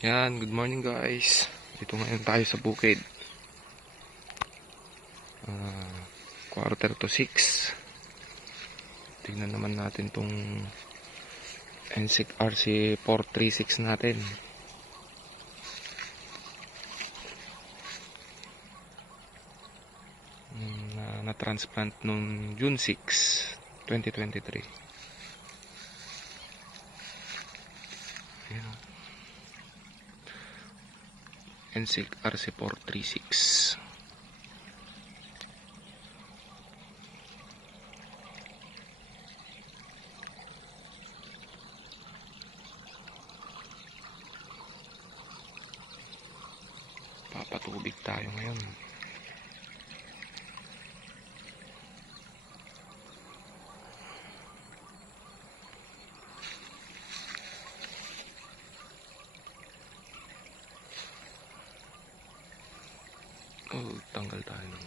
Yan, good morning guys. Dito ngayon tayo sa bukid. 5:45. Tingnan naman natin tong NSIC RC436 natin. Na-transplant noong June 6, 2023. Ayan. NSIC RC436. Papatubig tayo ngayon. Tanggal tayo ng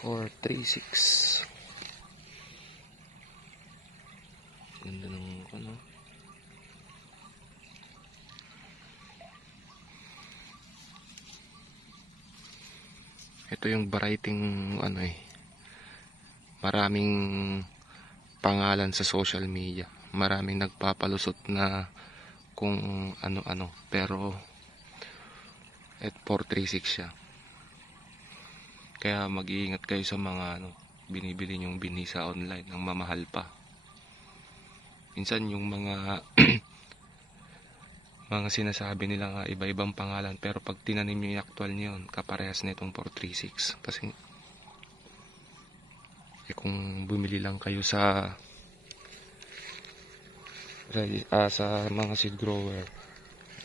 436. Ganda ng ano. Ito yung variety ano maraming pangalan sa social media. Maraming nagpapalusot na kung ano-ano, pero 436 siya. Kaya mag-iingat kayo sa mga binibili nyong bini sa online, ang mamahal pa. Minsan yung mga mga sinasabi nila iba-ibang pangalan, pero pag tinanim nyo yung actual nyo yun, kaparehas na itong 436. Kasi kung bumili lang kayo sa mga seed grower,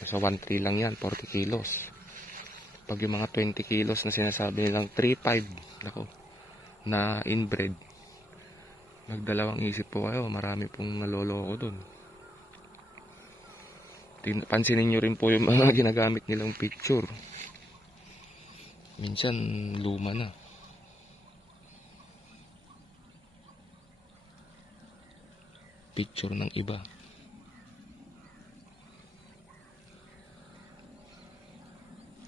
sa 1.3 lang yan, 40 kilos. Pag yung mga 20 kilos na sinasabi nilang 3.5, nako, na inbred, nagdalawang isip po kayo, marami pong naloloko dun. Pansinin nyo rin po yung mga ginagamit nilang picture. Minsan luma na. Picture ng iba.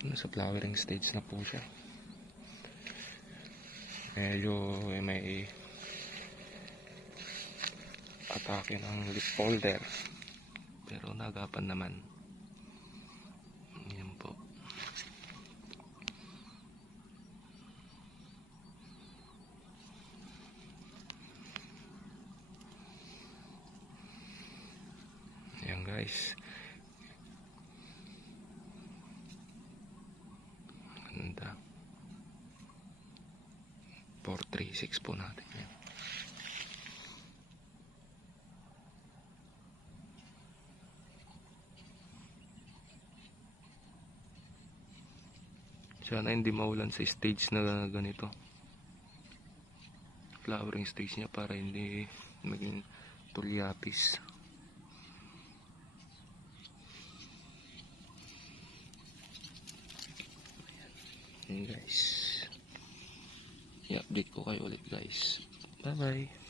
Nasa flowering stage na po siya. Medyo may atake ng leaf folder, pero nagapan naman. Yan po. Yan guys. Ganda. 436 po natin yan. Sana hindi maulan sa stage na ganito. Flowering stage niya para hindi maging tulyapis. Ayan guys. I-update ko kayo ulit guys. Bye bye.